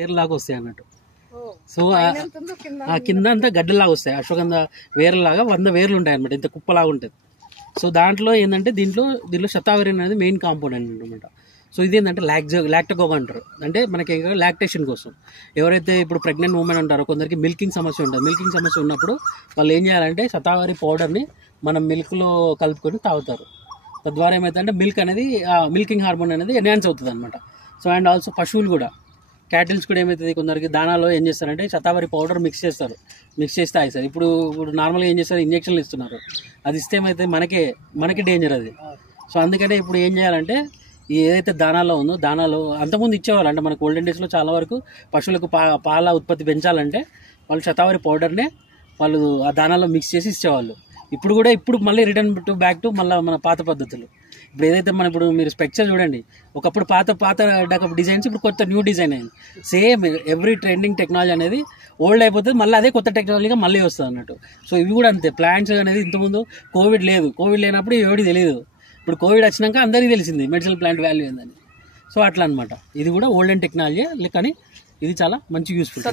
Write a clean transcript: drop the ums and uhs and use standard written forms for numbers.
వేర్లాగా వస్తాయి అన్నట్టు. సో కింద అంతా గడ్డలాగా వస్తాయి, అశ్వగంధ వేర్లాగా 100 వేర్లు ఉంటాయి అనమాట, ఇంత కుప్పలాగా ఉంటుంది. సో దాంట్లో ఏంటంటే దీంట్లో శతావరి అనేది మెయిన్ కాంపోనెంట్ అనమాట. సో ఇది ఏంటంటే లాక్టోకోగా అంటారు, అంటే మనకి లాక్టేషన్ కోసం. ఎవరైతే ఇప్పుడు ప్రెగ్నెంట్ ఉమెన్ ఉంటారో కొందరికి మిల్కింగ్ సమస్య ఉంటుంది. మిల్కింగ్ సమస్య ఉన్నప్పుడు వాళ్ళు ఏం చేయాలంటే శతావరి పౌడర్ని మనం మిల్క్లో కలుపుకొని తాగుతారు. తద్వారా ఏమవుతుందంటే మిల్క్ అనేది మిల్కింగ్ హార్మోన్ అనేది ఎన్హాన్స్ అవుతుంది అనమాట. సో అండ్ ఆల్సో పశువులు కూడా, క్యాటిల్స్ కూడా ఏమవుతుంది, కొందరికి దానాలో ఏం చేస్తారంటే శతావరి పౌడర్ మిక్స్ చేస్తారు, మిక్స్ చేస్తే సార్ ఇప్పుడు నార్మల్గా ఏం చేస్తారు, ఇంజక్షన్లు ఇస్తున్నారు. అది ఇస్తే ఏమైతే మనకి డేంజర్ అది. సో అందుకనే ఇప్పుడు ఏం చేయాలంటే ఏదైతే దానాలో ఉందో, దానాలో అంతకుముందు ఇచ్చేవాళ్ళు, అంటే మనకు ఓల్డెన్ డేస్లో చాలా వరకు పశువులకు పాల ఉత్పత్తి పెంచాలంటే వాళ్ళు శతావరి పౌడర్నే వాళ్ళు ఆ దానాలో మిక్స్ చేసి ఇచ్చేవాళ్ళు. ఇప్పుడు మళ్ళీ రిటర్న్ బ్యాక్ టు మళ్ళీ మన పాత పద్ధతులు. ఇప్పుడు ఏదైతే ఇప్పుడు మీరు స్పెక్చర్ చూడండి, ఒకప్పుడు పాత డిజైన్స్, ఇప్పుడు కొత్త న్యూ డిజైన్ అయింది. సేమ్ ఎవ్రీ ట్రెండింగ్ టెక్నాలజీ అనేది ఓల్డ్ అయిపోతుంది, మళ్ళీ అదే కొత్త టెక్నాలజీగా మళ్ళీ వస్తుంది అన్నట్టు. సో ఇవి కూడా అంతే. ప్లాంట్స్ అనేది ఇంతకుముందు కోవిడ్ లేనప్పుడు ఎవరికి తెలియదు. ఇప్పుడు కోవిడ్ వచ్చినాక అందరికీ తెలిసింది మెడిసినల్ ప్లాంట్ వాల్యూ ఏందని. సో అట్లా అనమాట. ఇది కూడా ఓల్డెన్ టెక్నాలజీ, కానీ ఇది చాలా మంచి యూస్ఫుల్.